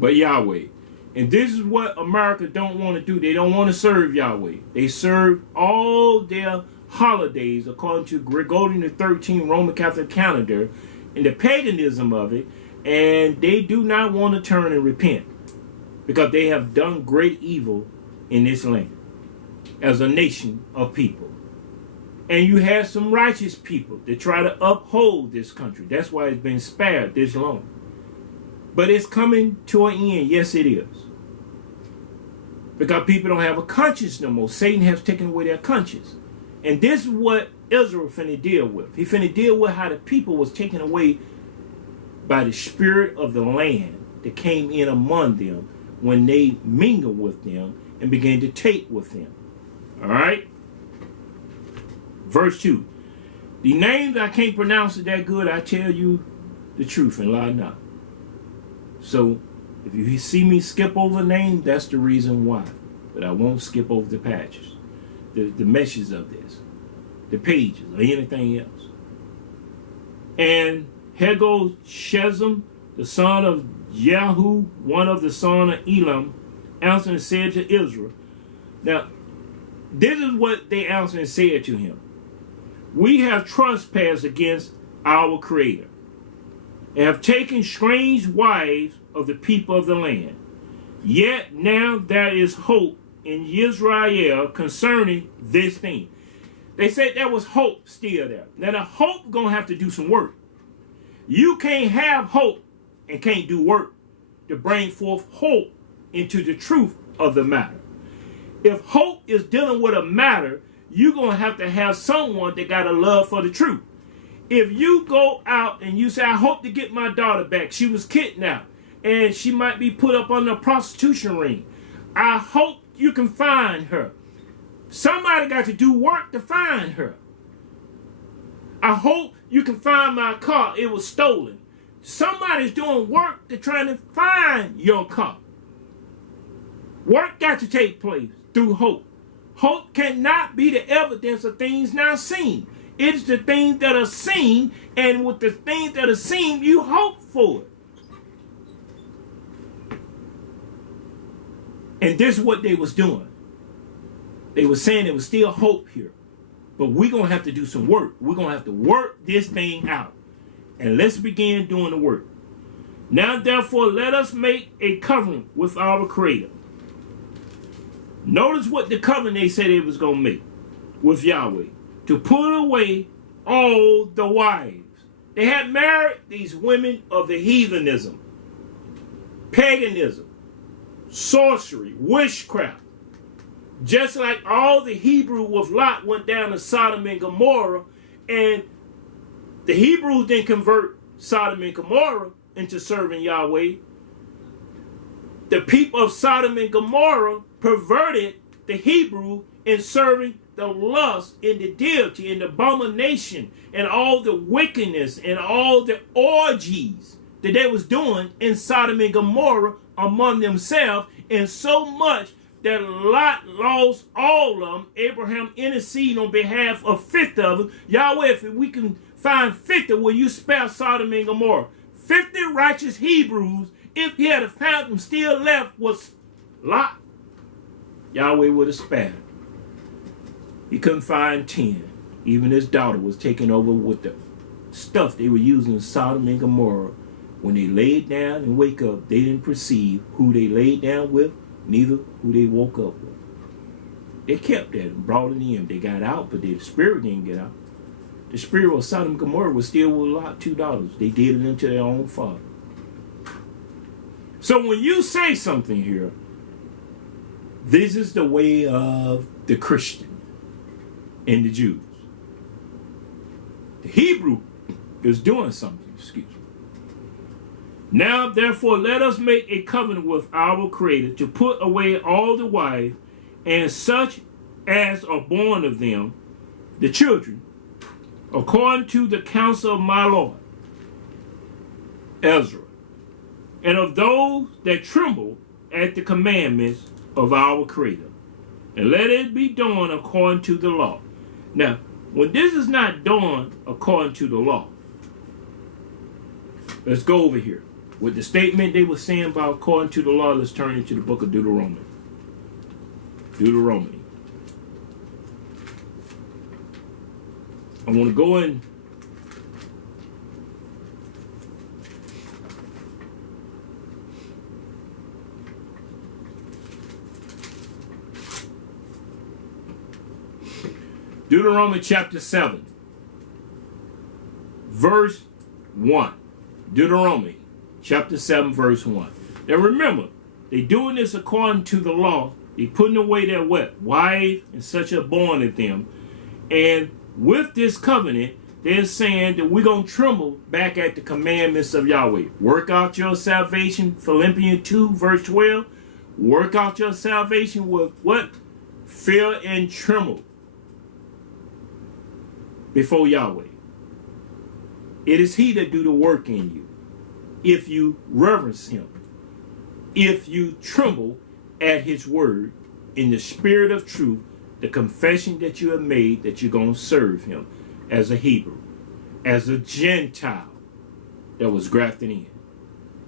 but Yahweh. And this is what America don't want to do. They don't want to serve Yahweh. They serve all their holidays according to Gregorian the 13th Roman Catholic calendar and the paganism of it. And they do not want to turn and repent because they have done great evil in this land as a nation of people. And you have some righteous people that try to uphold this country. That's why it's been spared this long. But it's coming to an end. Yes, it is. Because people don't have a conscience no more. Satan has taken away their conscience. And this is what Israel finna deal with. He finna deal with how the people was taken away by the spirit of the land that came in among them when they mingled with them and began to take with them. All right? Verse 2. The names I can't pronounce it that good. I tell you the truth and lie not. So if you see me skip over a name, that's the reason why. But I won't skip over the patches, the meshes of this, the pages, or anything else. And here goes Shezem, the son of Jehu, one of the son of Elam, answered and said to Israel. Now, this is what they answered and said to him. We have trespassed against our Creator and have taken strange wives of the people of the land. Yet now there is hope in Israel concerning this thing. They said there was hope still there. Now the hope gonna have to do some work. You can't have hope and can't do work to bring forth hope into the truth of the matter. If hope is dealing with a matter, you're gonna have to have someone that got a love for the truth. If you go out and you say, I hope to get my daughter back. She was kidnapped and she might be put up on a prostitution ring. I hope you can find her. Somebody got to do work to find her. I hope you can find my car. It was stolen. Somebody's doing work to try to find your car. Work got to take place through hope. Hope cannot be the evidence of things not seen. It's the things that are seen, and with the things that are seen, you hope for it. And this is what they was doing. They were saying there was still hope here. But we're going to have to do some work. We're going to have to work this thing out. And let's begin doing the work. Now, therefore, let us make a covenant with our Creator. Notice what the covenant they said they was going to make with Yahweh. To put away all the wives. They had married these women of the heathenism, paganism, sorcery, witchcraft. Just like all the Hebrew with Lot went down to Sodom and Gomorrah, and the Hebrews didn't convert Sodom and Gomorrah into serving Yahweh. The people of Sodom and Gomorrah perverted the Hebrew in serving the lust and the deity and the abomination and all the wickedness and all the orgies that they was doing in Sodom and Gomorrah among themselves, and so much that Lot lost all of them. Abraham interceded on behalf of 50 of them. Yahweh, if we can find 50, will you spare Sodom and Gomorrah? 50 righteous Hebrews, if he had found them still left was Lot, Yahweh would have spared him. He couldn't find 10. Even his daughter was taken over with the stuff they were using in Sodom and Gomorrah. When they laid down and wake up, they didn't perceive who they laid down with, neither who they woke up with. They kept that and brought it in. They got out, but the spirit didn't get out. The spirit of Sodom and Gomorrah was still with Lot, $2. They did it into their own father. So when you say something here, this is the way of the Christian and the Jews. The Hebrew is doing something, excuse me. Now, therefore, let us make a covenant with our Creator to put away all the wives and such as are born of them, the children, according to the counsel of my Lord, Ezra, and of those that tremble at the commandments of our Creator. And let it be done according to the law. Now, when this is not done according to the law, let's go over here. With the statement they were saying about according to the law, let's turn into the book of Deuteronomy. Deuteronomy. I want to go in. Deuteronomy chapter 7, verse 1. Deuteronomy chapter 7, verse 1. Now remember, they doing this according to the law. They putting away their what? Wife and such are born of them. And with this covenant, they're saying that we're going to tremble back at the commandments of Yahweh. Work out your salvation, Philippians 2, verse 12. Work out your salvation with what? Fear and tremble before Yahweh. It is he that do the work in you. If you reverence him, if you tremble at his word in the spirit of truth, the confession that you have made that you're going to serve him as a Hebrew, as a Gentile that was grafted in,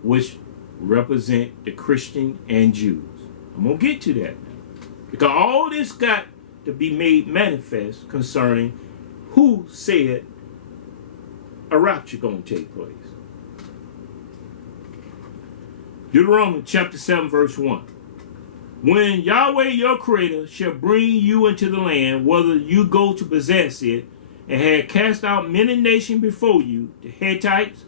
which represent the Christian and Jews. I'm going to get to that now, because all this got to be made manifest concerning who said a rapture going to take place. Deuteronomy chapter 7, verse 1. When Yahweh your creator shall bring you into the land, whether you go to possess it, and had cast out many nations before you, the Hittites,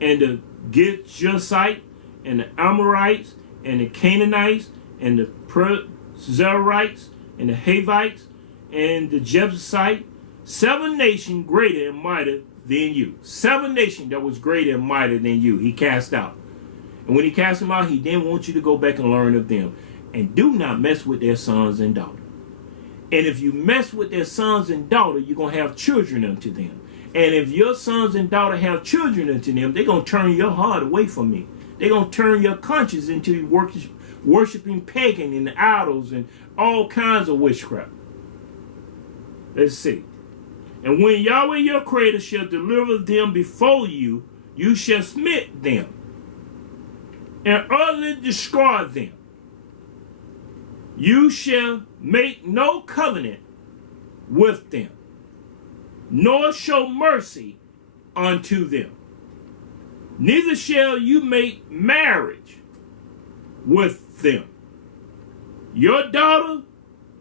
and the Girgashites, and the Amorites, and the Canaanites, and the Perizzites, and the Hivites, and the Jebusites, 7 nations greater and mightier than you. 7 nations that was greater and mightier than you, he cast out. And when he cast them out, he didn't want you to go back and learn of them. And do not mess with their sons and daughters. And if you mess with their sons and daughters, you're going to have children unto them. And if your sons and daughters have children unto them, they're going to turn your heart away from me. They're going to turn your conscience into worshiping pagan and idols and all kinds of witchcraft. Let's see. And when Yahweh your creator shall deliver them before you, you shall smite them and utterly destroy them. You shall make no covenant with them, nor show mercy unto them. Neither shall you make marriage with them. Your daughter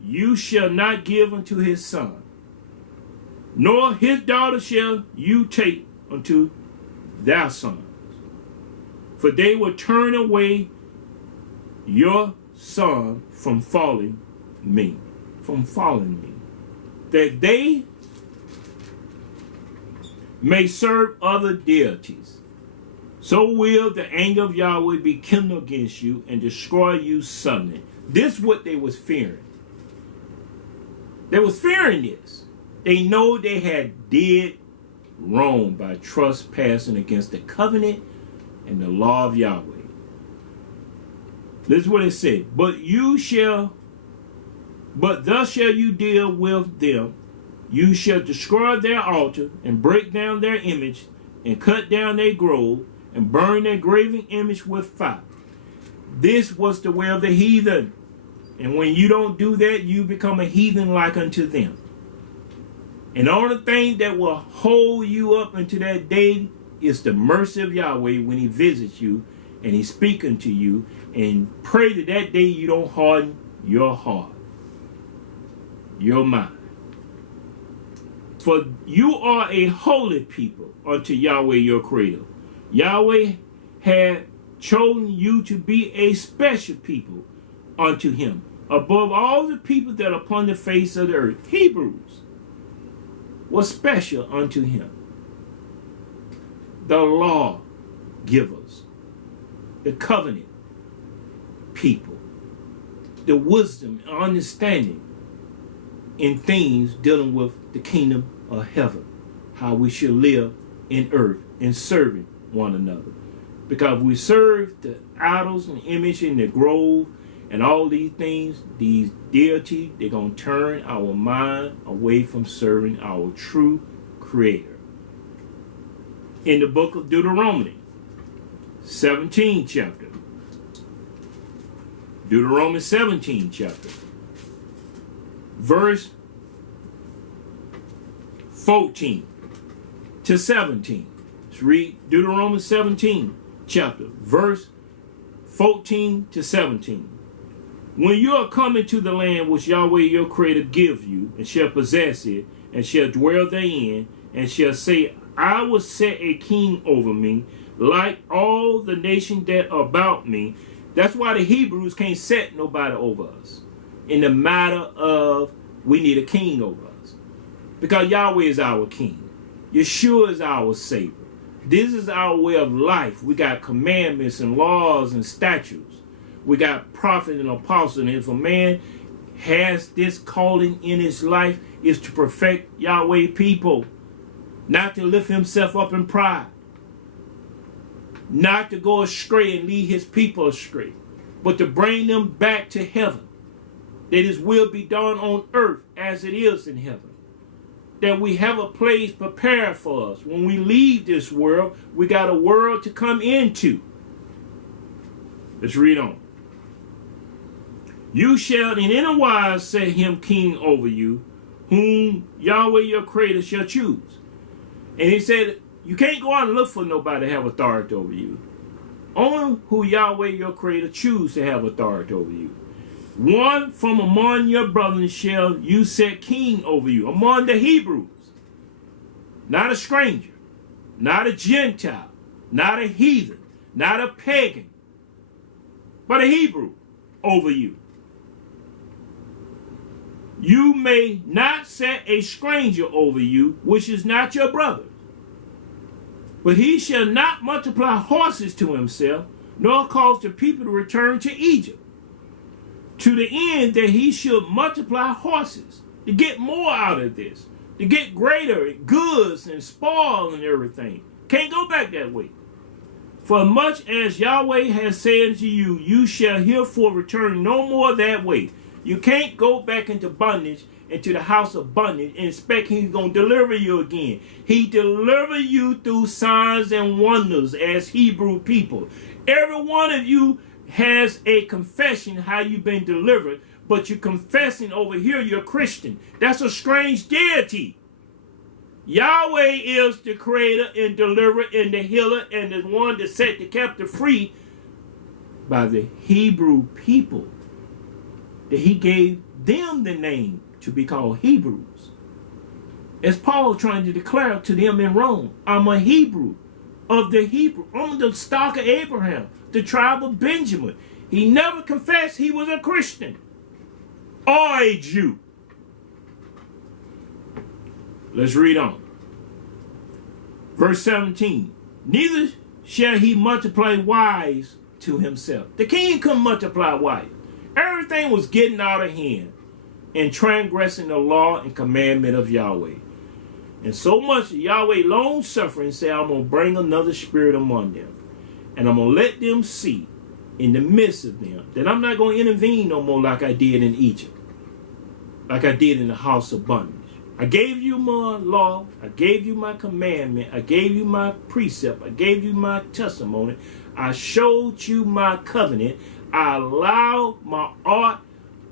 you shall not give unto his son, nor his daughter shall you take unto thy sons. For they will turn away your son from following me, that they may serve other deities. So will the anger of Yahweh be kindled against you and destroy you suddenly. This is what they was fearing. They was fearing this. They know they had did wrong by trespassing against the covenant and the law of Yahweh. This is what it said. But thus shall you deal with them. You shall destroy their altar and break down their image and cut down their grove and burn their graven image with fire. This was the way of the heathen. And when you don't do that, you become a heathen like unto them. And the only thing that will hold you up unto that day is the mercy of Yahweh when he visits you and he's speaking to you. And pray that that day you don't harden your heart, your mind. For you are a holy people unto Yahweh your creator. Yahweh had chosen you to be a special people unto him, above all the people that are upon the face of the earth. Hebrews was special unto him. The law givers, the covenant people, the wisdom and understanding in things dealing with the kingdom of heaven, how we should live in earth and serving one another. Because we serve the idols and image in the grove and all these things, these deities, they're going to turn our mind away from serving our true creator. In the book of Deuteronomy, 17 chapter. Deuteronomy 17 chapter. Verse 14 to 17. Let's read Deuteronomy 17 chapter, verse 14 to 17. When you are coming to the land which Yahweh your Creator gives you, and shall possess it, and shall dwell therein, and shall say, I will set a king over me, like all the nations that are about me. That's why the Hebrews can't set nobody over us in the matter of we need a king over us. Because Yahweh is our king. Yeshua is our Savior. This is our way of life. We got commandments and laws and statutes. We got prophets and apostles. And if a man has this calling in his life, is to perfect Yahweh people. Not to lift himself up in pride. Not to go astray and lead his people astray. But to bring them back to heaven. That his will be done on earth as it is in heaven. That we have a place prepared for us. When we leave this world, we got a world to come into. Let's read on. You shall in any wise set him king over you, whom Yahweh your Creator shall choose. And he said, you can't go out and look for nobody to have authority over you. Only who Yahweh your Creator choose to have authority over you. One from among your brothers shall you set king over you, among the Hebrews. Not a stranger, not a Gentile, not a heathen, not a pagan, but a Hebrew over you. You may not set a stranger over you, which is not your brother. But he shall not multiply horses to himself, nor cause the people to return to Egypt, to the end that he should multiply horses, to get more out of this, to get greater goods and spoil and everything. Can't go back that way. For much as Yahweh has said to you, you shall herefor return no more that way. You can't go back into bondage, into the house of bondage, and expect he's going to deliver you again. He delivered you through signs and wonders as Hebrew people. Every one of you has a confession how you've been delivered, but you're confessing over here you're Christian. That's a strange deity. Yahweh is the creator and deliverer and the healer and the one that set the captive free by the Hebrew people. That he gave them the name to be called Hebrews. As Paul trying to declare to them in Rome, I'm a Hebrew of the Hebrew. I'm the stock of Abraham, the tribe of Benjamin. He never confessed he was a Christian or a Jew. Let's read on. Verse 17. Neither shall he multiply wives to himself. The king couldn't multiply wives. Everything was getting out of hand and transgressing the law and commandment of Yahweh. And so much Yahweh long suffering said, I'm going to bring another spirit among them. And I'm going to let them see in the midst of them that I'm not going to intervene no more like I did in Egypt. Like I did in the house of bondage. I gave you my law. I gave you my commandment. I gave you my precept. I gave you my testimony. I showed you my covenant. I allowed my ark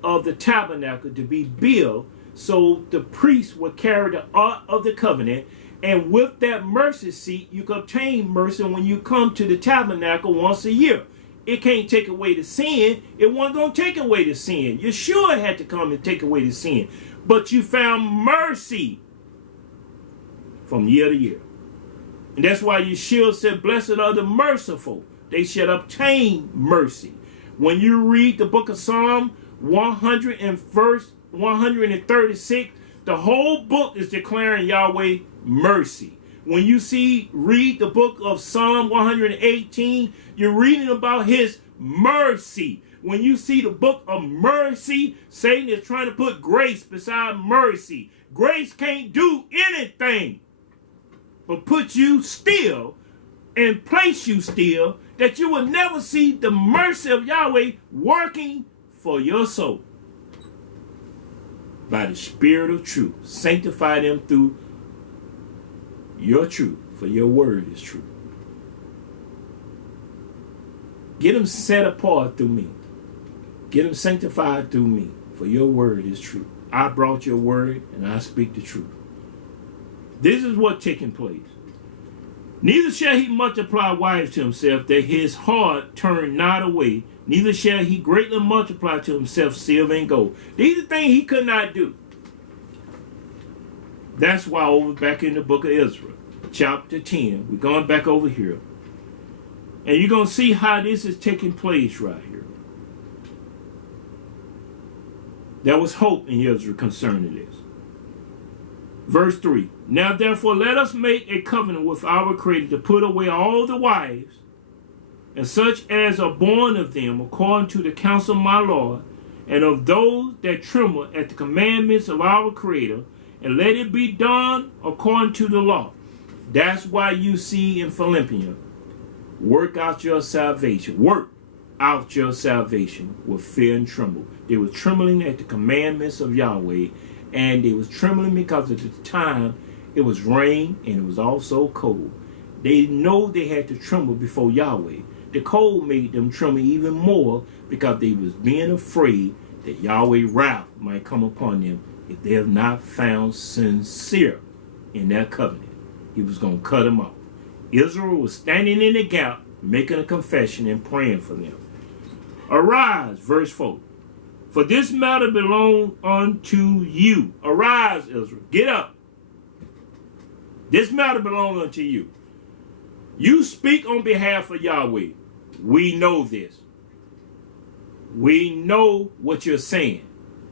of the tabernacle to be built so the priest would carry the ark of the covenant. And with that mercy seat, you can obtain mercy when you come to the tabernacle once a year. It can't take away the sin. It wasn't going to take away the sin. Yeshua had to come and take away the sin. But you found mercy from year to year. And that's why Yeshua said, blessed are the merciful. They shall obtain mercy. When you read the book of Psalm 100 and verse 136, the whole book is declaring Yahweh mercy. When you read the book of Psalm 118, you're reading about his mercy. When you see the book of mercy, Satan is trying to put grace beside mercy. Grace can't do anything but put you still and place you still, that you will never see the mercy of Yahweh working for your soul. By the Spirit of truth, sanctify them through your truth, for your word is true. Get them set apart through me. Get them sanctified through me. For your word is true. I brought your word and I speak the truth. This is what taking place. Neither shall he multiply wives to himself, that his heart turn not away. Neither shall he greatly multiply to himself silver and gold. These are things he could not do. That's why over back in the book of Ezra, chapter 10, we're going back over here. And you're going to see how this is taking place right here. There was hope in Ezra concerning this. Verse 3. Now therefore let us make a covenant with our Creator to put away all the wives, and such as are born of them, according to the counsel of my Lord, and of those that tremble at the commandments of our Creator, and let it be done according to the law. That's why you see in Philippians, work out your salvation. Work out your salvation with fear and tremble. They were trembling at the commandments of Yahweh, and they was trembling because at the time it was rain and it was also cold. They know they had to tremble before Yahweh. The cold made them tremble even more because they was being afraid that Yahweh's wrath might come upon them if they have not found sincere in their covenant. He was going to cut them off. Israel was standing in the gap, making a confession and praying for them. Arise, verse 4. For this matter belongs unto you. Arise, Israel. Get up. This matter belongs unto you. You speak on behalf of Yahweh. We know this. We know what you're saying.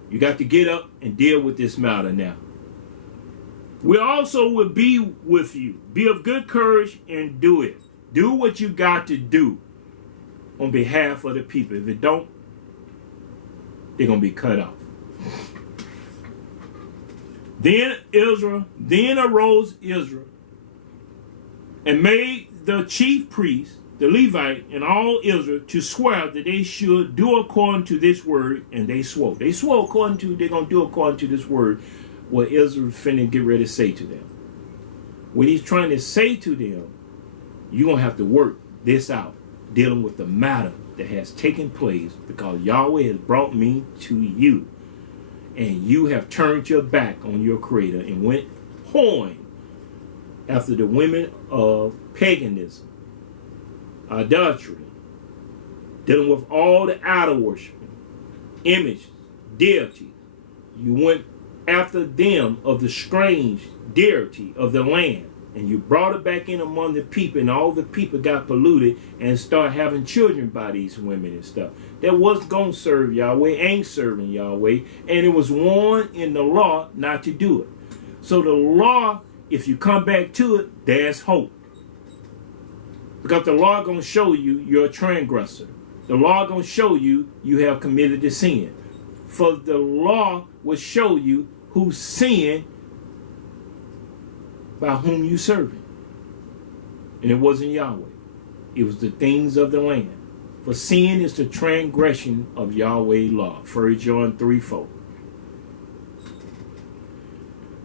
You got to get up and deal with this matter now. We also will be with you. Be of good courage and do it. Do what you got to do on behalf of the people. If it don't, they're going to be cut off. Then arose Israel and made the chief priest, the Levite, and all Israel to swear that they should do according to this word, and they swore. They swore according to, they're going to do according to this word, what Israel finna get ready to say to them. What he's trying to say to them, you're going to have to work this out, dealing with the matter that has taken place because Yahweh has brought me to you. And you have turned your back on your Creator and went whoring after the women of paganism, idolatry, dealing with all the idol worshiping, images, deities. You went after them of the strange deity of the land, and you brought it back in among the people, and all the people got polluted and started having children by these women and stuff. That wasn't going to serve Yahweh, ain't serving Yahweh, and it was warned in the law not to do it. So the law, if you come back to it, there's hope. Because the law going to show you you're a transgressor. The law going to show you you have committed a sin. For the law will show you who sinned by whom you serving. And it wasn't Yahweh. It was the things of the land. For sin is the transgression of Yahweh's law. 1 John 3:4.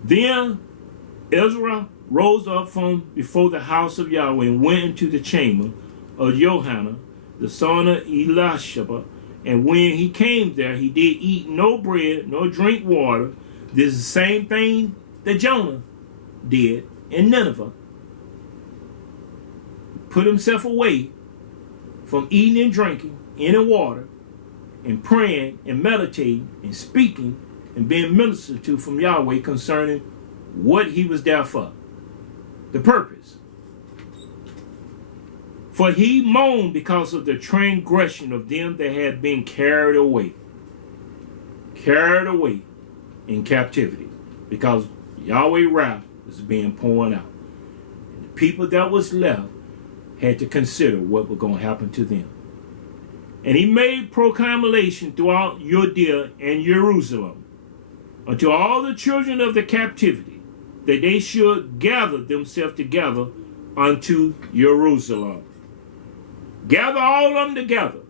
Then Ezra rose up from before the house of Yahweh and went into the chamber of Johanan, the son of Elishama. And when he came there, he did eat no bread, nor drink water. This is the same thing that Jonah did in Nineveh. Put himself away from eating and drinking any water, and praying and meditating and speaking and being ministered to from Yahweh concerning what he was there for, the purpose. For he moaned because of the transgression of them that had been carried away in captivity, because Yahweh's wrath was being poured out. And the people that was left had to consider what was going to happen to them. And he made proclamation throughout Judea and Jerusalem unto all the children of the captivity, that they should gather themselves together unto Jerusalem. Gather all of them together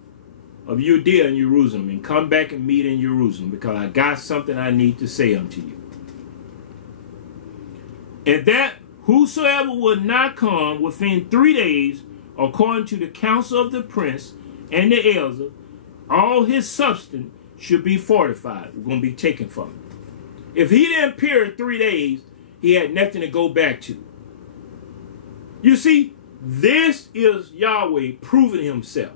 of Judea and Jerusalem, and come back and meet in Jerusalem, because I got something I need to say unto you. And that whosoever would not come within 3 days, according to the counsel of the prince and the elder, all his substance should be fortified. We're going to be taken from him. If he didn't appear in 3 days, he had nothing to go back to. You see, this is Yahweh proving himself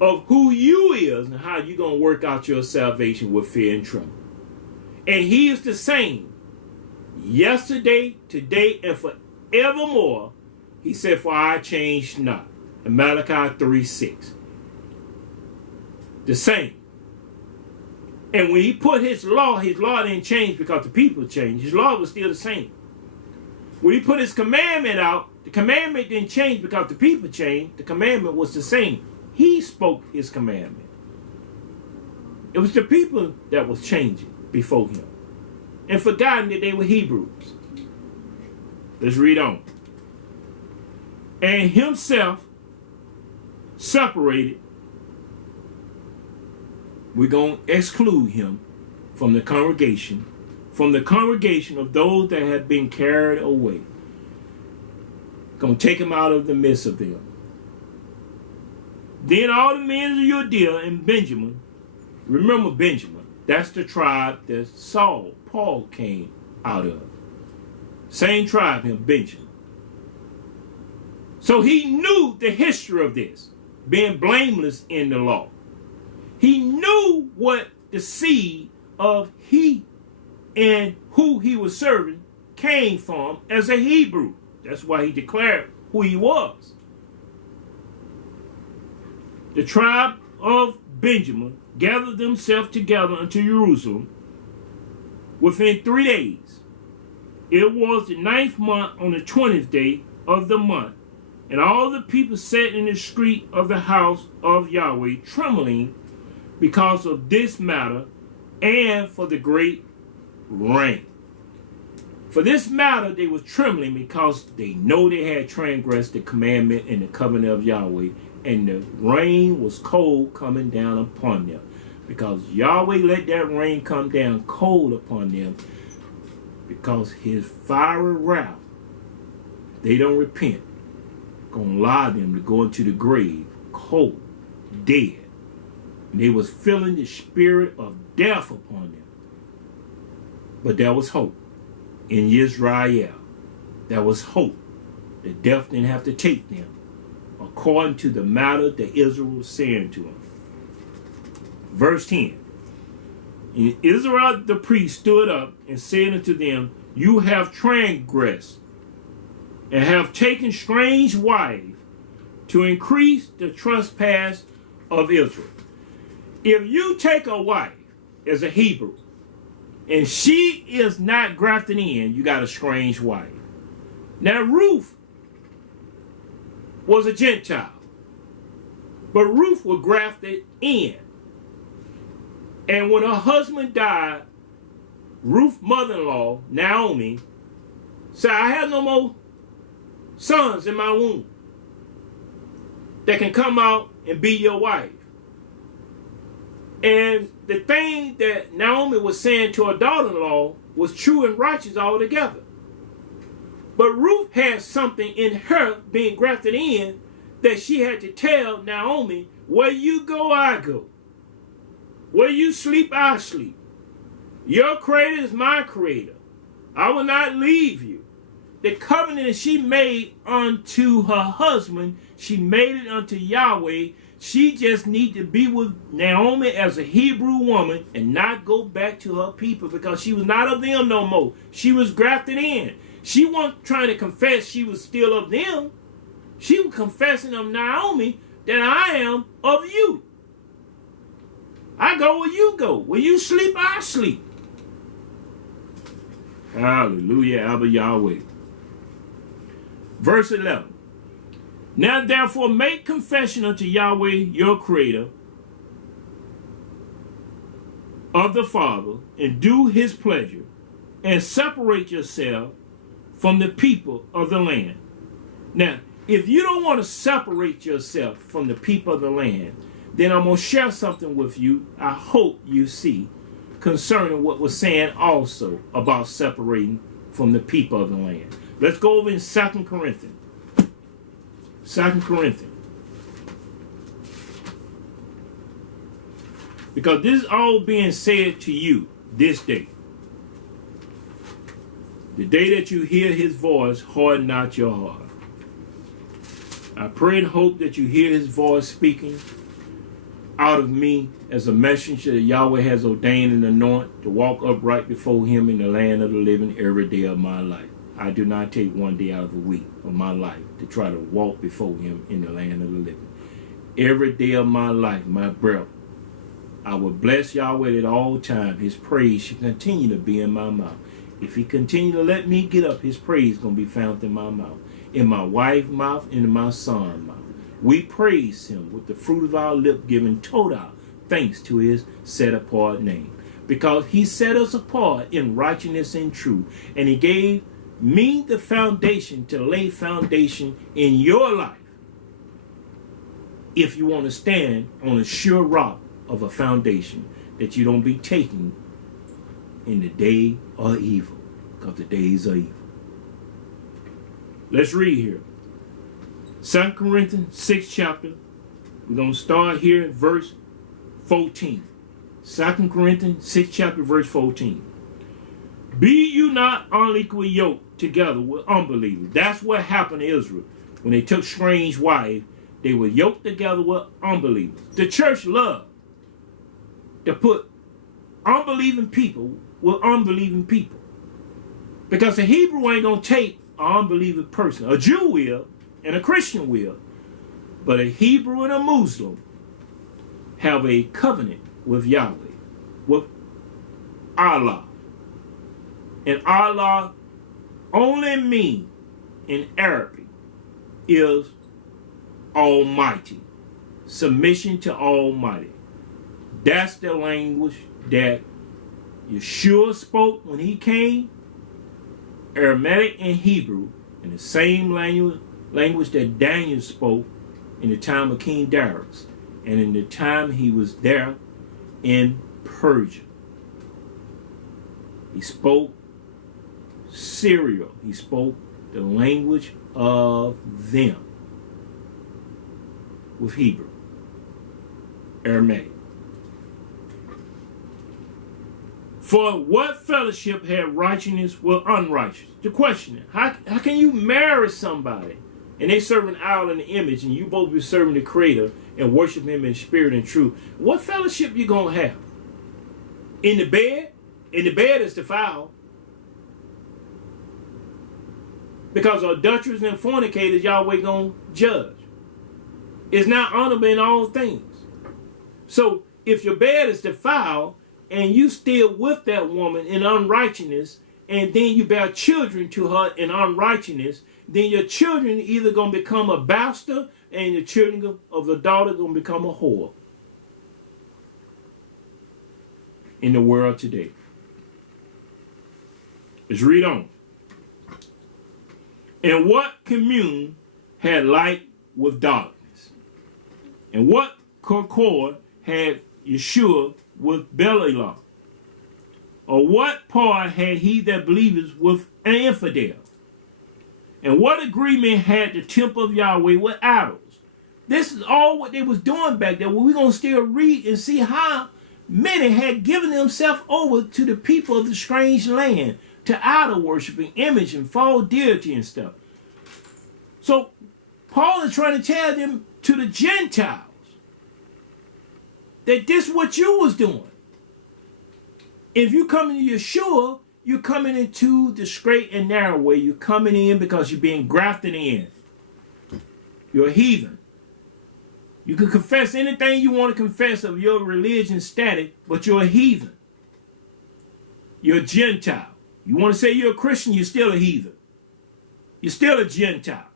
of who you is and how you're going to work out your salvation with fear and trembling. And he is the same yesterday, today, and forevermore. He said, for I change not. In Malachi 3:6. The same. And when he put his law didn't change because the people changed. His law was still the same. When he put his commandment out, the commandment didn't change because the people changed. The commandment was the same. He spoke his commandment. It was the people that was changing before him and forgotten that they were Hebrews. Let's read on. And himself separated. We're going to exclude him from the congregation of those that have been carried away. Going to take him out of the midst of them. Then all the men of Judea and Benjamin, remember Benjamin, that's the tribe that Paul came out of. Same tribe, him, Benjamin. So he knew the history of this, being blameless in the law. He knew what the seed of he and who he was serving came from as a Hebrew. That's why he declared who he was. The tribe of Benjamin gathered themselves together unto Jerusalem within 3 days. It was the 9th month on the 20th day of the month. And all the people sat in the street of the house of Yahweh, trembling because of this matter and for the great rain. For this matter, they were trembling because they know they had transgressed the commandment and the covenant of Yahweh, and the rain was cold coming down upon them. Because Yahweh let that rain come down cold upon them because his fiery wrath, they don't repent, gonna allow them to go into the grave cold, dead. And they was feeling the spirit of death upon them. But there was hope in Israel. There was hope that death didn't have to take them, according to the matter that Israel was saying to them. Verse 10. And Israel the priest stood up and said unto them, you have transgressed and have taken strange wives to increase the trespass of Israel. If you take a wife as a Hebrew and she is not grafted in, you got a strange wife. Now Ruth was a Gentile, but Ruth was grafted in. And when her husband died, Ruth's mother-in-law, Naomi, said, I have no more sons in my womb that can come out and be your wife. And the thing that Naomi was saying to her daughter-in-law was true and righteous altogether. But Ruth had something in her being grafted in that she had to tell Naomi, where you go, I go. Where you sleep, I sleep. Your creator is my creator. I will not leave you. The covenant that she made unto her husband, she made it unto Yahweh. She just need to be with Naomi as a Hebrew woman and not go back to her people because she was not of them no more. She was grafted in. She wasn't trying to confess she was still of them. She was confessing of Naomi that I am of you. I go where you go. Where you sleep, I sleep. Hallelujah, Abba Yahweh. Verse 11. Now therefore make confession unto Yahweh your creator of the Father, and do his pleasure, and separate yourself from the people of the land. Now, if you don't want to separate yourself from the people of the land, then I'm going to share something with you I hope you see concerning what we're saying also about separating from the people of the land. Let's go over in 2 Corinthians. 2 Corinthians. Because this is all being said to you this day. The day that you hear his voice, harden not your heart. I pray and hope that you hear his voice speaking out of me as a messenger that Yahweh has ordained and anointed to walk upright before him in the land of the living every day of my life. I do not take one day out of a week of my life to try to walk before him in the land of the living. Every day of my life, my breath, I will bless Yahweh at all times. His praise should continue to be in my mouth. If he continue to let me get up, his praise is going to be found in my mouth, in my wife's mouth, and in my son's mouth. We praise him with the fruit of our lip, giving total thanks to his set apart name. Because he set us apart in righteousness and truth. And he gave me the foundation to lay foundation in your life. If you want to stand on a sure rock of a foundation that you don't be taken in the day of evil. Because the days are evil. Let's read here. 2 Corinthians 6th chapter. We're going to start here at verse 14. 2 Corinthians 6th chapter verse 14. Be you not unequally yoked together with unbelievers. That's what happened to Israel. When they took strange wives, they were yoked together with unbelievers. The church loved to put unbelieving people with unbelieving people. Because a Hebrew ain't going to take an unbelieving person. A Jew will, and a Christian will. But a Hebrew and a Muslim have a covenant with Yahweh, with Allah. And Allah only means in Arabic is Almighty. Submission to Almighty. That's the language that Yeshua spoke when he came. Aramaic and Hebrew, in the same language that Daniel spoke in the time of King Darius, and in the time he was there in Persia. He spoke Syria. He spoke the language of them with Hebrew, Aramaic. For what fellowship had righteousness with unrighteous? The question is, how can you marry somebody and they serve an idol in the image and you both be serving the Creator and worship him in spirit and truth? What fellowship you going to have? In the bed? In the bed is defiled. Because adulterers and fornicators, Yahweh going to judge. It's not honorable in all things. So if your bed is defiled, and you still with that woman in unrighteousness, and then you bear children to her in unrighteousness, then your children either going to become a bastard, and the children of the daughter going to become a whore in the world today. Let's read on. And what commune had light with darkness? And what concord had Yeshua with Belial? Or what part had he that believeth with an infidel? And what agreement had the temple of Yahweh with idols? This is all what they was doing back there. Well, we're going to still read and see how many had given themselves over to the people of the strange land, to idol worshiping, image and false deity and stuff. So Paul is trying to tell them, to the Gentiles, that this is what you was doing. If you come into Yeshua, you're coming into the straight and narrow way. You're coming in because you're being grafted in. You're a heathen. You can confess anything you want to confess of your religion static, but you're a heathen. You're a Gentile. You want to say you're a Christian, you're still a heathen. You're still a Gentile.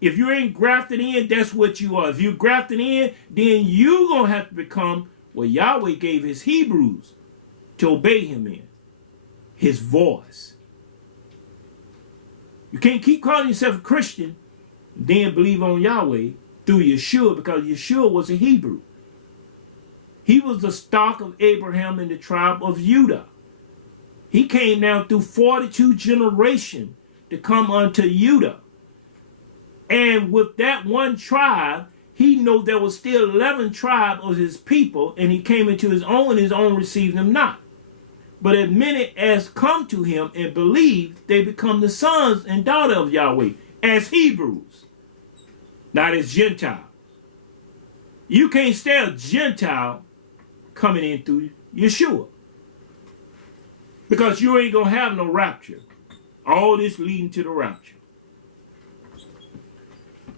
If you ain't grafted in, that's what you are. If you're grafted in, then you're going to have to become what Yahweh gave his Hebrews to obey him in. His voice. You can't keep calling yourself a Christian, then believe on Yahweh through Yeshua, because Yeshua was a Hebrew. He was the stock of Abraham in the tribe of Judah. He came down through 42 generations to come unto Judah. And with that one tribe, he knew there was still 11 tribes of his people, and he came into his own, and his own received him not. But as many as come to him and believe, they become the sons and daughters of Yahweh, as Hebrews, not as Gentiles. You can't stay a Gentile coming in through Yeshua, because you ain't going to have no rapture. All this leading to the rapture.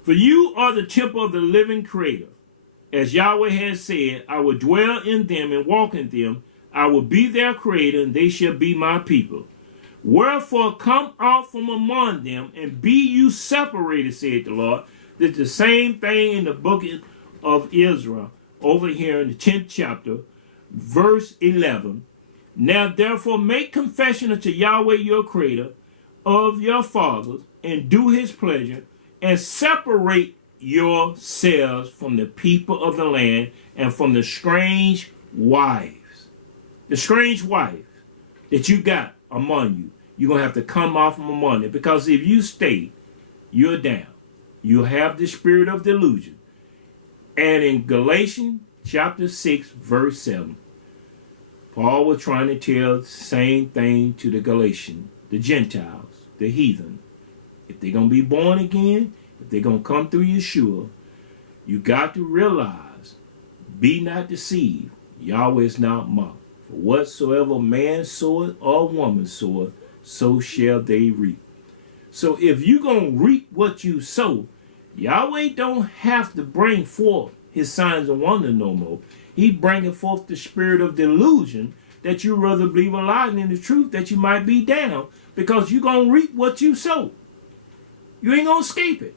For you are the temple of the living Creator. As Yahweh has said, I will dwell in them and walk in them. I will be their Creator, and they shall be my people. Wherefore come out from among them, and be you separated, said the Lord. That's the same thing in the book of Israel, over here in the 10th chapter, verse 11. Now therefore make confession unto Yahweh your Creator of your fathers, and do his pleasure, and separate yourselves from the people of the land, and from the strange wives. The strange wife that you got among you, you're going to have to come off from among them, because if you stay, you're down. You have the spirit of delusion. And in Galatians chapter 6, verse 7, Paul was trying to tell the same thing to the Galatians, the Gentiles, the heathen. If they're going to be born again, if they're going to come through Yeshua, you got to realize, be not deceived, Yahweh is not mocked. For whatsoever man soweth or woman soweth, so shall they reap. So if you're going to reap what you sow, Yahweh don't have to bring forth his signs and wonders no more. He bringing forth the spirit of delusion, that you rather believe a lie than the truth, that you might be down, because you're going to reap what you sow. You ain't going to escape it.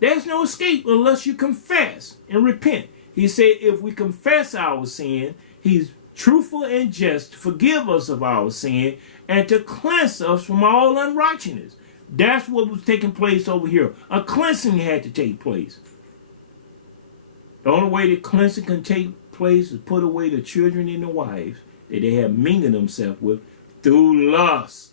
There's no escape unless you confess and repent. He said if we confess our sin, he's truthful and just to forgive us of our sin and to cleanse us from all unrighteousness. That's what was taking place over here. A cleansing had to take place. The only way that cleansing can take place is put away the children and the wives that they have mingled themselves with through lust.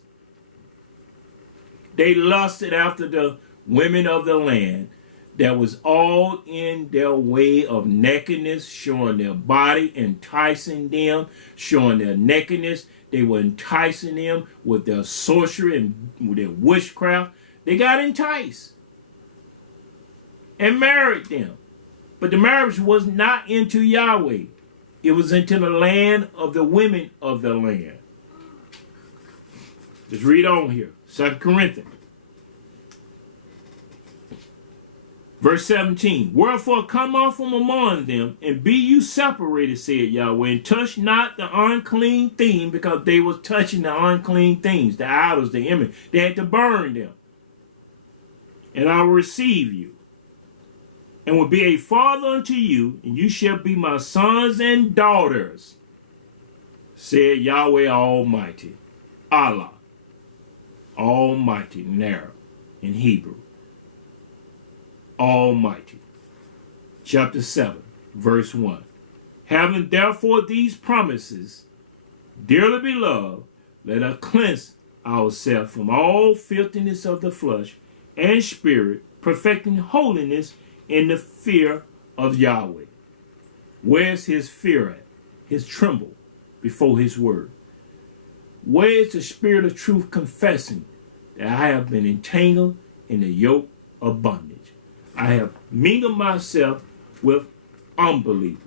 They lusted after the women of the land that was all in their way of nakedness, showing their body, enticing them, showing their nakedness. They were enticing them with their sorcery and with their witchcraft. They got enticed and married them. But the marriage was not into Yahweh. It was into the land of the women of the land. Just read on here. 2 Corinthians. Verse 17. Wherefore come off from among them, and be you separated, said Yahweh, and touch not the unclean thing, because they was touching the unclean things, the idols, the image. They had to burn them. And I will receive you, and will be a father unto you, and you shall be my sons and daughters, said Yahweh Almighty. Allah. Almighty, Ner, in Hebrew. Almighty. Chapter 7, verse 1. Having therefore these promises, dearly beloved, let us cleanse ourselves from all filthiness of the flesh and spirit, perfecting holiness in the fear of Yahweh. Where's his fear at? His tremble before his word. Where is the spirit of truth confessing that I have been entangled in the yoke of bondage? I have mingled myself with unbelievers.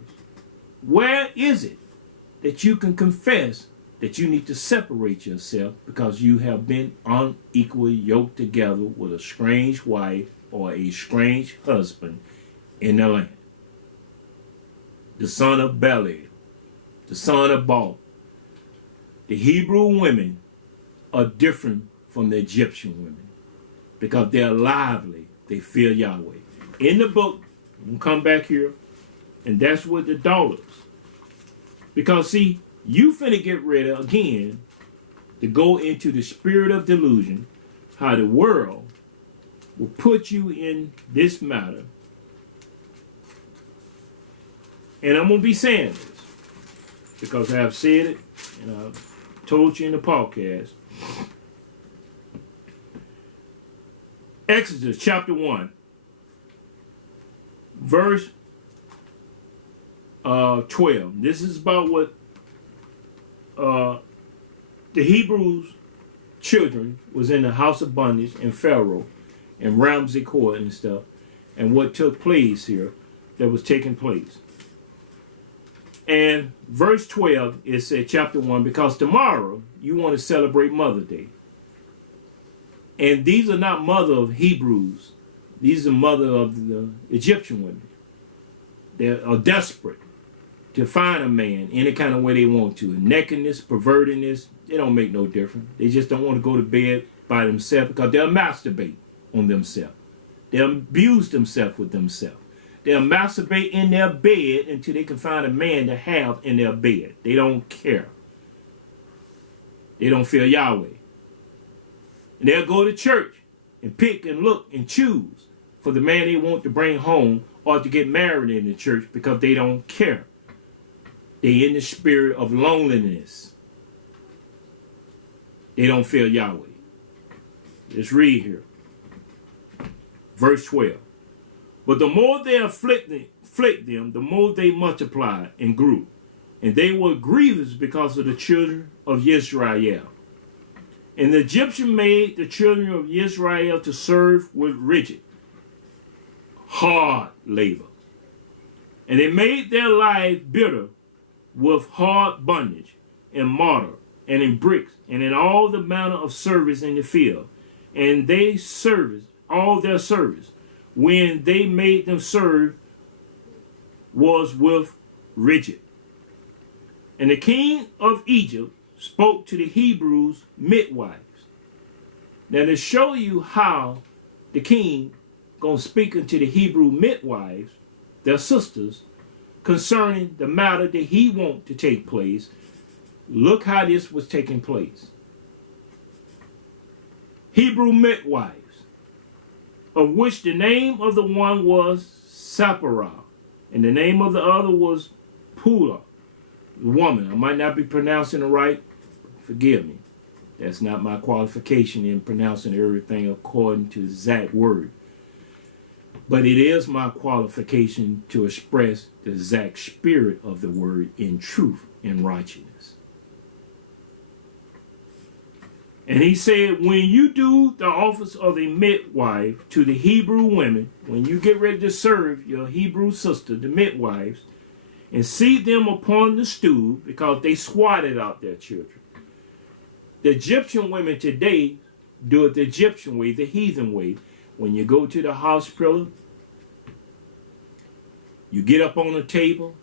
Where is it that you can confess that you need to separate yourself because you have been unequally yoked together with a strange wife or a strange husband in the land? The son of Belial, the son of Baal. The Hebrew women are different from the Egyptian women because they're lively. They fear Yahweh. In the book, we'll come back here, and that's what the daughters. Because see, you finna get ready again to go into the spirit of delusion, how the world will put you in this matter. And I'm going to be saying this because I have said it and I've told you in the podcast. Exodus chapter 1, verse 12. This is about what the Hebrews children was in the house of bondage in Pharaoh and Ramsey court and stuff, and what took place here that was taking place. And verse 12, it said, chapter 1, because tomorrow you want to celebrate Mother's Day. And these are not mother of Hebrews. These are mother of the Egyptian women. They are desperate to find a man any kind of way they want to. Nakedness, pervertedness, they don't make no difference. They just don't want to go to bed by themselves because they'll masturbate on themselves. They'll abuse themselves with themselves. They'll masturbate in their bed until they can find a man to have in their bed. They don't care. They don't fear Yahweh. And they'll go to church and pick and look and choose for the man they want to bring home or to get married in the church because they don't care. They in the spirit of loneliness. They don't fear Yahweh. Let's read here. Verse 12. But the more they afflict them, the more they multiplied and grew. And they were grievous because of the children of Israel. And the Egyptian made the children of Israel to serve with rigid, hard labor. And they made their life bitter with hard bondage and mortar and in bricks and in all the manner of service in the field. And they serviced all their service when they made them serve was with rigid. And the king of Egypt spoke to the Hebrews midwives. Now to show you how the king gonna speak unto the Hebrew midwives, their sisters, concerning the matter that he want to take place, look how this was taking place. Hebrew midwives, of which the name of the one was Sapphira, and the name of the other was Pula, the woman. I might not be pronouncing it right. Forgive me. That's not my qualification in pronouncing everything according to the exact word. But it is my qualification to express the exact spirit of the word in truth and righteousness. And he said, when you do the office of a midwife to the Hebrew women, when you get ready to serve your Hebrew sister, the midwives, and see them upon the stool, because they swatted out their children. The Egyptian women today do it the Egyptian way, the heathen way. When you go to the hospital, you get up on a table,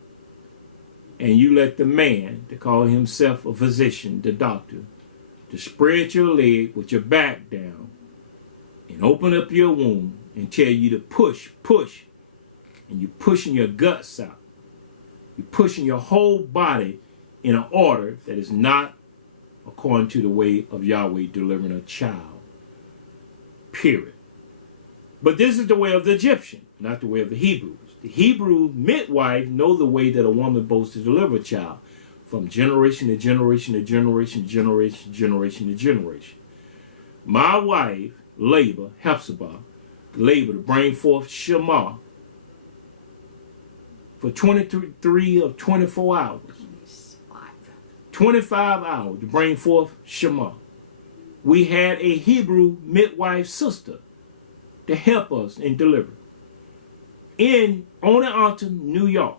and you let the man, to call himself a physician, the doctor, to spread your leg with your back down and open up your womb and tell you to push, and you're pushing your guts out. You're pushing your whole body in an order that is not according to the way of Yahweh delivering a child. Period. But this is the way of the Egyptian, not the way of the Hebrews. The Hebrew midwife know the way that a woman supposed to deliver a child. From generation to generation to generation, generation to generation. My wife, Hephzibah, labor to bring forth Shema for 23 or 24 hours. 25 hours to bring forth Shema. We had a Hebrew midwife sister to help us and deliver. On the altar, New York,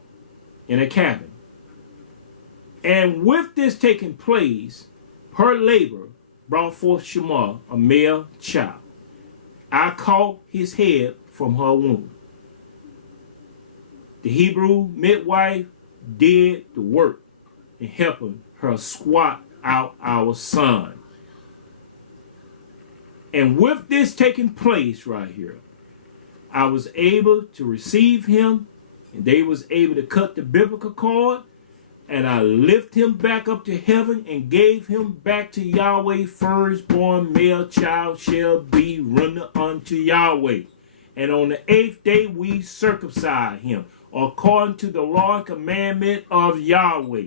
in a cabin. And with this taking place, her labor brought forth Shema, a male child. I caught his head from her womb. The Hebrew midwife did the work in helping her squat out our son. And with this taking place right here, I was able to receive him, and they was able to cut the biblical cord, and I lift him back up to heaven and gave him back to Yahweh. Firstborn male child shall be rendered unto Yahweh. And on the 8th day we circumcise him according to the law and commandment of Yahweh.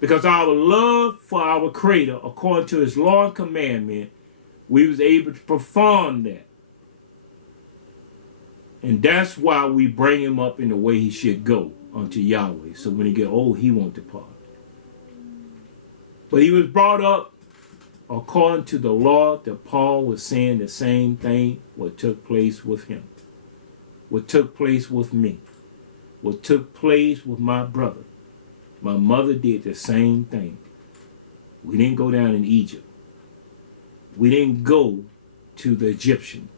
Because our love for our Creator, according to his law and commandment, we was able to perform that. And that's why we bring him up in the way he should go unto Yahweh. So when he get old, he won't depart. But he was brought up according to the law that Paul was saying the same thing what took place with him. What took place with me. What took place with my brother. My mother did the same thing. We didn't go down in Egypt. We didn't go to the Egyptian.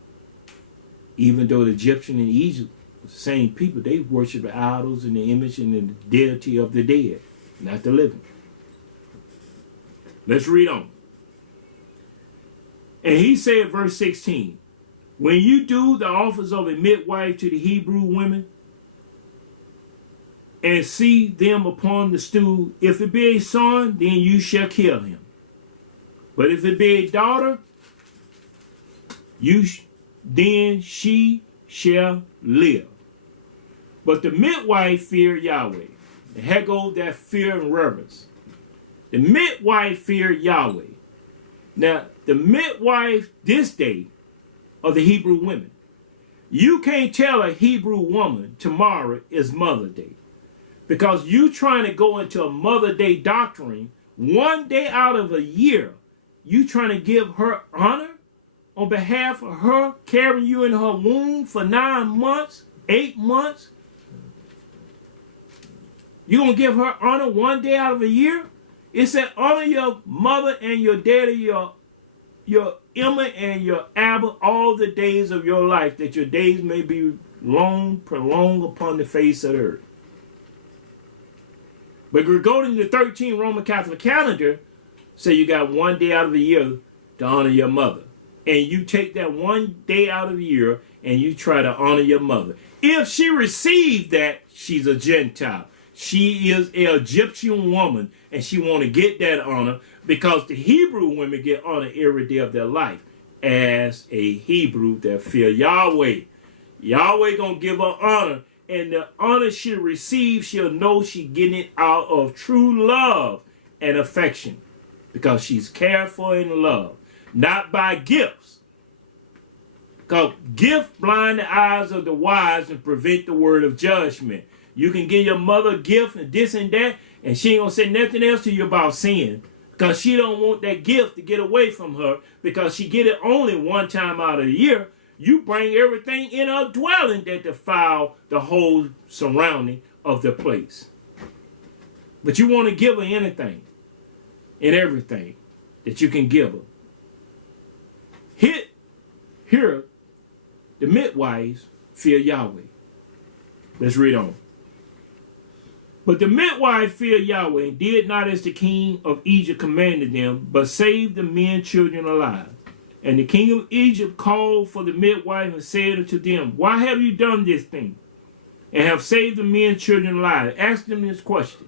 Even though the Egyptian and Egypt were the same people, they worship the idols and the image and the deity of the dead, not the living. Let's read on. And he said, verse 16, when you do the office of a midwife to the Hebrew women, and see them upon the stool, if it be a son, then you shall kill him. But if it be a daughter, then she shall live. But the midwife feared Yahweh. And here goes that fear and reverence. The midwife feared Yahweh. Now, the midwife this day are the Hebrew women. You can't tell a Hebrew woman tomorrow is Mother Day. Because you trying to go into a Mother Day doctrine, one day out of a year, you trying to give her honor on behalf of her carrying you in her womb for 9 months, 8 months. You going to give her honor one day out of a year? It said honor your mother and your daddy, your Emma and your Abba all the days of your life, that your days may be long, prolonged upon the face of the earth. But Gregorian the 13th Roman Catholic calendar say you got one day out of the year to honor your mother. And you take that one day out of the year and you try to honor your mother. If she received that, she's a Gentile. She is an Egyptian woman and she want to get that honor because the Hebrew women get honor every day of their life as a Hebrew that fear Yahweh. Yahweh gonna give her honor, and the honor she receives, she'll know she getting it out of true love and affection because she's cared for and loved, not by gifts. Because gift blind the eyes of the wise and prevent the word of judgment. You can give your mother a gift and this and that, and she ain't gonna say nothing else to you about sin. Because she don't want that gift to get away from her because she get it only one time out of the year. You bring everything in her dwelling that defile the whole surrounding of the place. But you want to give her anything and everything that you can give her. Here, the midwives fear Yahweh. Let's read on. But the midwife feared Yahweh and did not as the king of Egypt commanded them, but saved the men children alive. And the king of Egypt called for the midwife and said unto them, why have you done this thing? And have saved the men children alive? Ask them this question.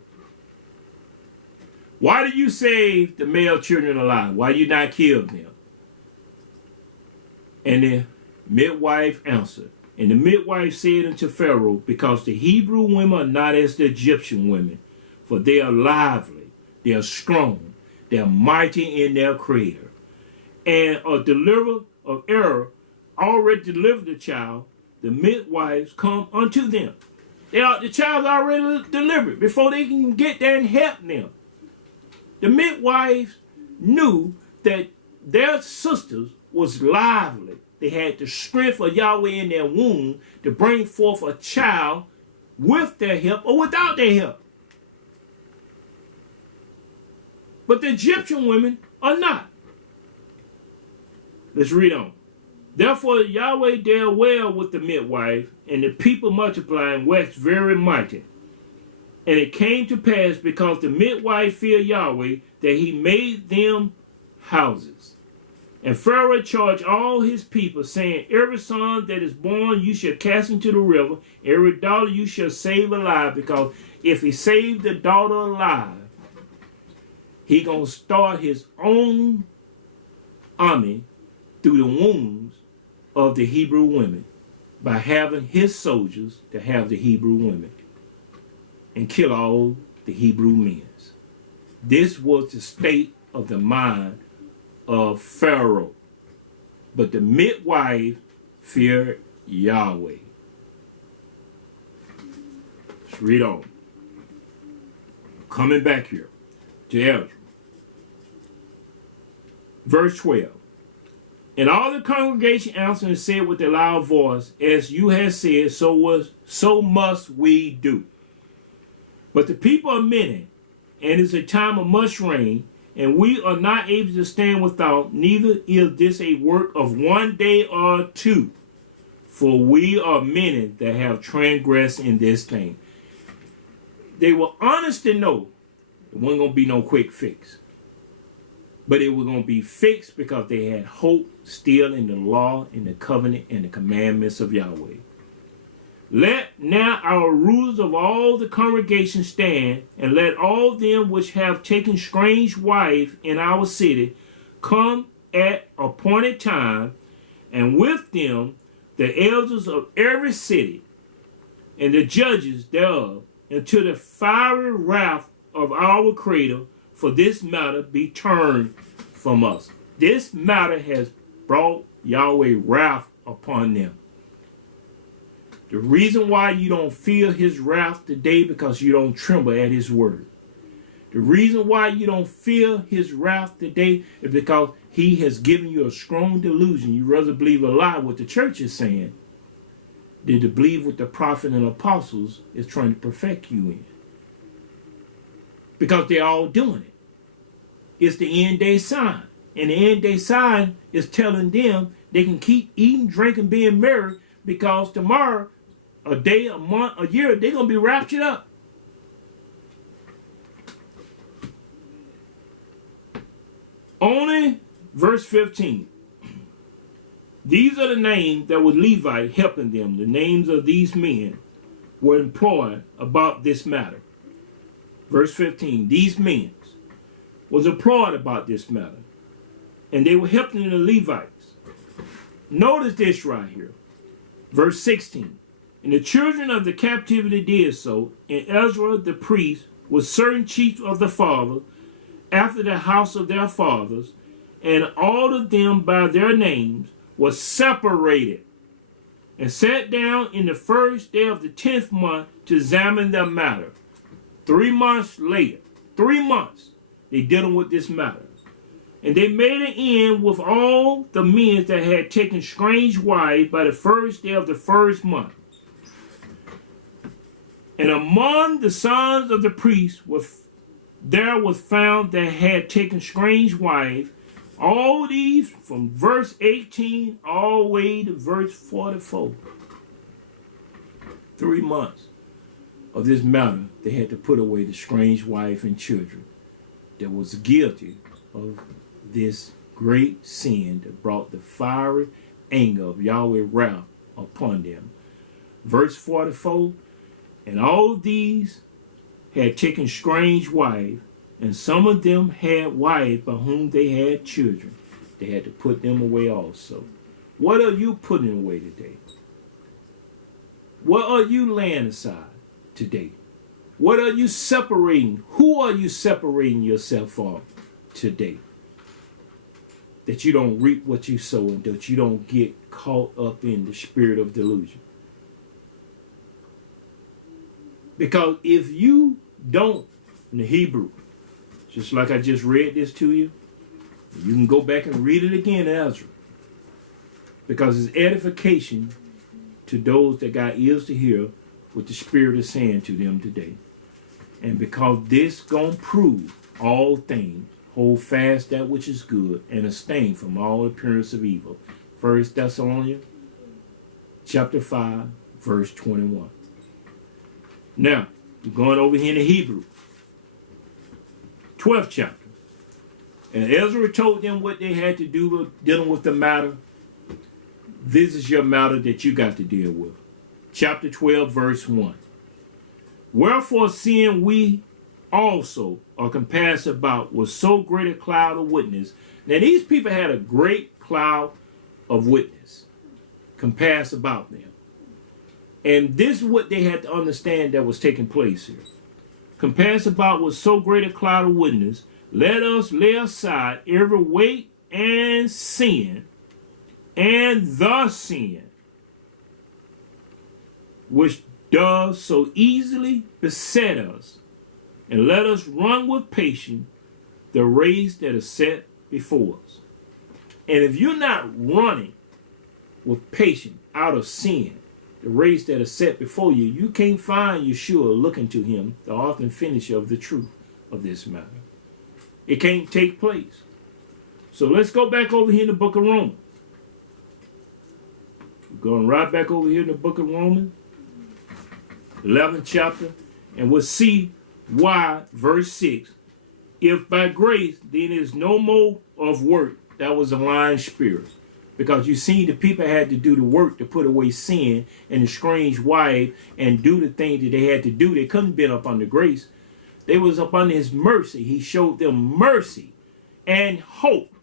Why did you save the male children alive? Why did you not kill them? And the midwife answered. And the midwife said unto Pharaoh, because the Hebrew women are not as the Egyptian women, for they are lively, they are strong, they are mighty in their creator. And a deliverer of error already delivered the child, the midwives come unto them. The child's already delivered before they can get there and help them. The midwives knew that their sisters was lively. They had the strength of Yahweh in their womb to bring forth a child with their help or without their help. But the Egyptian women are not. Let's read on. Therefore Yahweh dealt well with the midwife, and the people multiplied and waxed very mighty. And it came to pass, because the midwife feared Yahweh, that he made them houses. And Pharaoh charged all his people, saying, every son that is born you shall cast into the river, every daughter you shall save alive, because if he saved the daughter alive, he gonna start his own army through the wombs of the Hebrew women by having his soldiers to have the Hebrew women and kill all the Hebrew men. This was the state of the mind of Pharaoh. But the midwife feared Yahweh. Let's read on. Coming back here to Ezra. Verse 12. And all the congregation answered and said with a loud voice, as you have said, so must we do. But the people are many, and it's a time of much rain, and we are not able to stand without, neither is this a work of one day or two. For we are many that have transgressed in this thing. They were honest to know it wasn't going to be no quick fix. But it was going to be fixed because they had hope still in the law, in the covenant, and the commandments of Yahweh. Let now our rulers of all the congregation stand, and let all them which have taken strange wives in our city come at appointed time, and with them the elders of every city, and the judges thereof, until the fiery wrath of our Creator for this matter be turned from us. This matter has brought Yahweh wrath upon them. The reason why you don't feel his wrath today because you don't tremble at his word. The reason why you don't feel his wrath today is because he has given you a strong delusion. You rather believe a lie what the church is saying than to believe what the prophet and apostles is trying to perfect you in. Because they're all doing it. It's the end day sign. And the end day sign is telling them they can keep eating, drinking, being merry because tomorrow, a day, a month, a year, they're going to be raptured up. Only verse 15. These are the names that were Levite helping them. The names of these men were employed about this matter. Verse 15. These men was employed about this matter. And they were helping the Levites. Notice this right here. Verse 16. And the children of the captivity did so, and Ezra the priest with certain chiefs of the fathers, after the house of their fathers, and all of them by their names, were separated, and sat down in the first day of the 10th month to examine the matter. 3 months later, 3 months, they dealing with this matter. And they made an end with all the men that had taken strange wives by the first day of the first month. And among the sons of the priests there was found that had taken strange wives. All these from verse 18 all the way to verse 44. 3 months of this matter, they had to put away the strange wife and children that was guilty of this great sin that brought the fiery anger of Yahweh wrath upon them. Verse 44, and all these had taken strange wives, and some of them had wives by whom they had children. They had to put them away also. What are you putting away today? What are you laying aside today? What are you separating? Who are you separating yourself from today? That you don't reap what you sow and that you don't get caught up in the spirit of delusion. Because if you don't, in the Hebrew, just like I just read this to you, you can go back and read it again, Ezra. Because it's edification to those that got ears to hear what the Spirit is saying to them today. And because this gonna prove all things, hold fast that which is good, and abstain from all appearance of evil. 1 Thessalonians chapter 5, verse 21. Now, we're going over here in the Hebrew. 12th chapter. And Ezra told them what they had to do with dealing with the matter. This is your matter that you got to deal with. Chapter 12, verse 1. Wherefore, seeing we also are compassed about with so great a cloud of witness. Now, these people had a great cloud of witness compassed about them. And this is what they had to understand that was taking place here. Compassed about with so great a cloud of witness, let us lay aside every weight and sin, and the sin which does so easily beset us, and let us run with patience the race that is set before us. And if you're not running with patience out of sin, the race that is set before you, you can't find Yeshua looking to him, the author and finisher of the truth of this matter. It can't take place. So let's go back over here in the book of Romans. We're going right back over here in the book of Romans, 11th chapter, and we'll see why, verse 6, if by grace, then is no more of work. That was a lying spirit. Because you see, the people had to do the work to put away sin and the strange wife and do the things that they had to do. They couldn't be up under grace. They was up under his mercy. He showed them mercy and hope.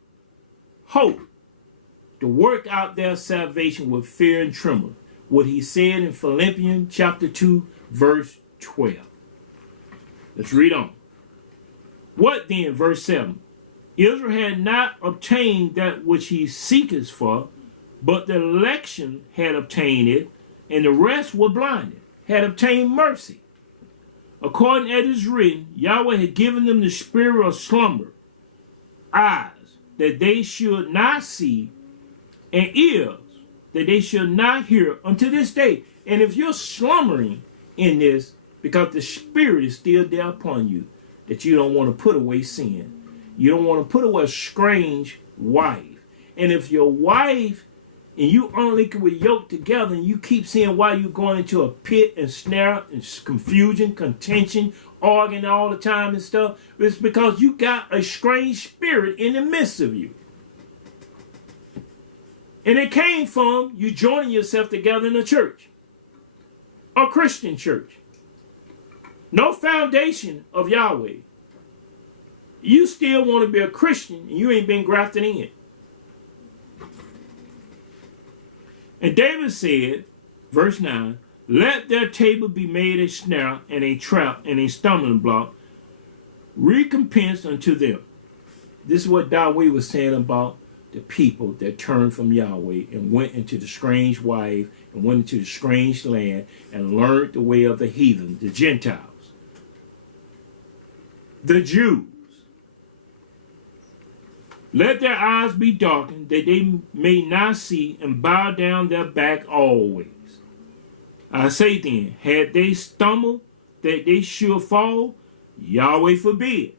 Hope to work out their salvation with fear and trembling. What he said in Philippians chapter 2, verse 12. Let's read on. What then, verse 7? Israel had not obtained that which he seeketh for, but the election had obtained it, and the rest were blinded, had obtained mercy. According as it is written, Yahweh had given them the spirit of slumber, eyes that they should not see, and ears that they should not hear unto this day. And if you're slumbering in this, because the spirit is still there upon you, that you don't want to put away sin. You don't want to put away a strange wife. And if your wife and you only can be yoked together and you keep seeing why you're going into a pit and snare and confusion, contention, arguing all the time and stuff, it's because you got a strange spirit in the midst of you. And it came from you joining yourself together in a church, a Christian church. No foundation of Yahweh. You still want to be a Christian and you ain't been grafted in. And David said, verse 9, let their table be made a snare and a trap and a stumbling block, recompense unto them. This is what David was saying about the people that turned from Yahweh and went into the strange wife and went into the strange land and learned the way of the heathen, the Gentiles, the Jews. Let their eyes be darkened, that they may not see, and bow down their back always. I say then, had they stumbled, that they should fall, Yahweh forbid.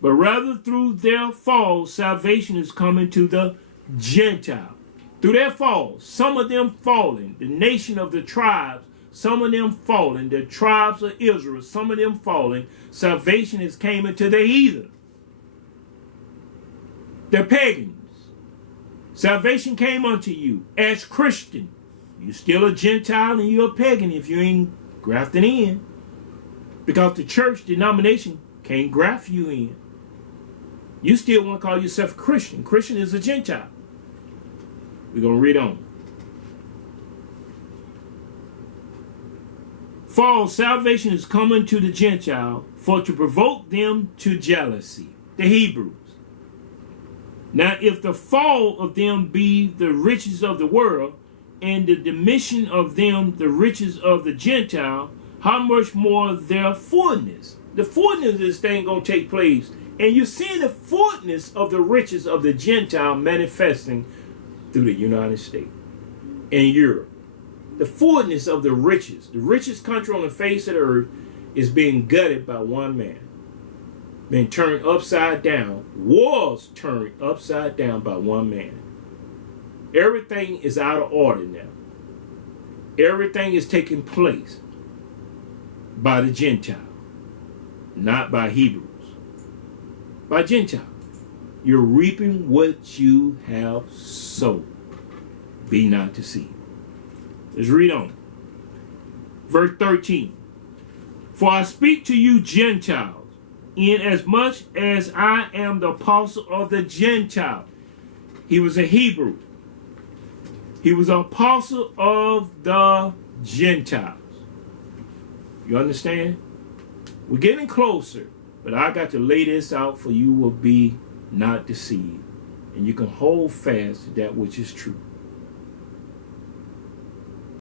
But rather through their fall, salvation is coming to the Gentile. Through their fall, some of them falling, the nation of the tribes, some of them falling, the tribes of Israel, some of them falling, salvation is coming to the heathen. The pagans. Salvation came unto you as Christian. You're still a Gentile and you're a pagan if you ain't grafted in. Because the church denomination can't graft you in. You still want to call yourself a Christian. Christian is a Gentile. We're going to read on. For salvation is coming to the Gentile for to provoke them to jealousy. The Hebrews. Now, if the fall of them be the riches of the world, and the diminution of them the riches of the Gentile, how much more their fullness? The fullness of this thing going to take place. And you're seeing the fullness of the riches of the Gentile manifesting through the United States and Europe. The fullness of the richest country on the face of the earth is being gutted by one man. Been turned upside down, was turned upside down by one man. Everything is out of order now. Everything is taking place by the Gentile, not by Hebrews. By Gentile. You're reaping what you have sown. Be not deceived. Let's read on. Verse 13. For I speak to you Gentiles, inasmuch as I am the apostle of the Gentile. He was a Hebrew. He was an apostle of the Gentiles. You understand? We're getting closer, but I got to lay this out for you will be not deceived. And you can hold fast to that which is true.